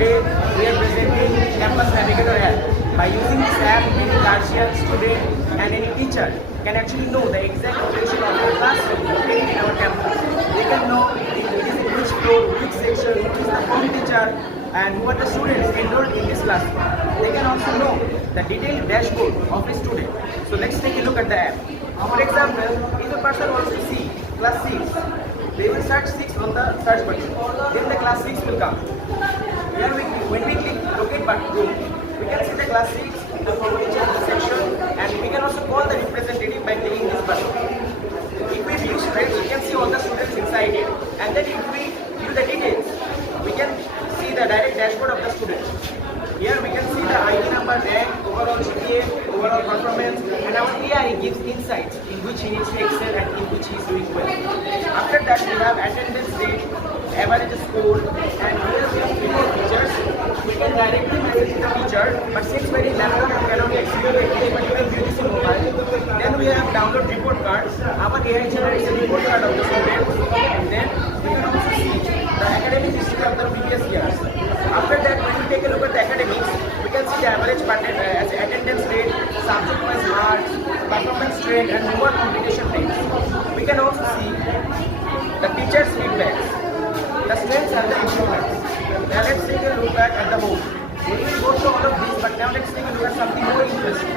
Today we are presenting Campus Navigator app. By using this app, any guardian, student and any teacher can actually know the exact location of the classroom located in our campus. They can know it is in which floor, which section, who is the form teacher and who are the students enrolled in this classroom. They can also know the detailed dashboard of a student. So let's take a look at the app. For example, if a person wants to see class 6, they will search 6 on the search button. Then the class 6 will come. Here when we click locate button, we can see the class 6, the form teacher section, and we can also call the representative by clicking this button. If we view students, we can see all the students inside it, and then if we view the details, we can see the direct dashboard of the student. Here we can see the ID number, rank, overall GPA, overall performance, and our AI gives insights in which he needs to excel and in which he is doing well. After that, we have attendance rate, average score, and here we have report features. We can directly message the teacher, but since we are in laptop, we cannot execute it, but you can view this in mobile. Then we have download report card. Our AI generates a report card of the student, and then we can also see the academic history of the previous years. After that, when we take a look at the academics, we can see the average as attendance rate, subject-wise marks, performance trend, and homework completion rates. We can also see the teachers' feedbacks, the strengths and the improvements. Now let's take a look at the home. We will go through all of these, but now let's take a look at something more interesting.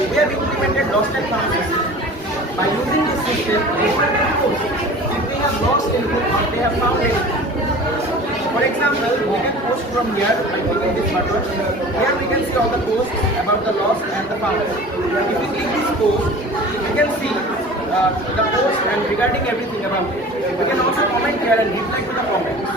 We have implemented lost and found system. By using this system, everyone can post if they have lost anything or they have found anything. For example, we can post from here by clicking this button. Here we can see all the posts about the lost and the found. If we click this post, we can see the post and regarding everything about it. We can also comment here and reply to the comments.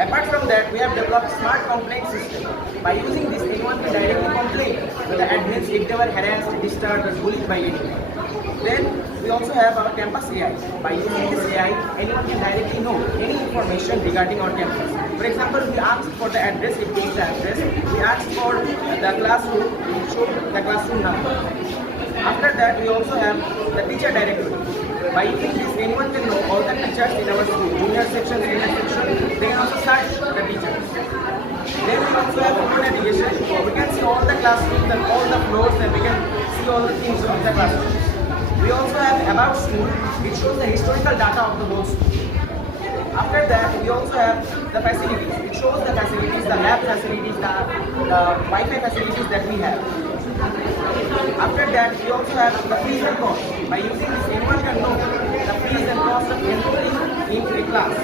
Apart from that, we have developed smart complaint system. By using this, anyone can directly complain to the admins if they were harassed, disturbed, or bullied by anyone. Then we also have our campus AI. By using this AI, anyone can directly know any information regarding our campus. For example, we ask for the address, it gives the address. We ask for the classroom, it shows the classroom number. After that, we also have the teacher directory. By using this, anyone can know all the teachers in our school, junior section, senior section. They can also search the teachers. Then we also have floor navigation. We can see all the classrooms and all the floors, and we can see all the things of the classrooms. We also have about school, which shows the historical data of the whole school. After that, we also have the facilities. It shows the facilities, the lab facilities, the Wi-Fi facilities that we have. After that, we also have the fees and costs. By using this, anyone can know the fees and costs of enrolling in a class.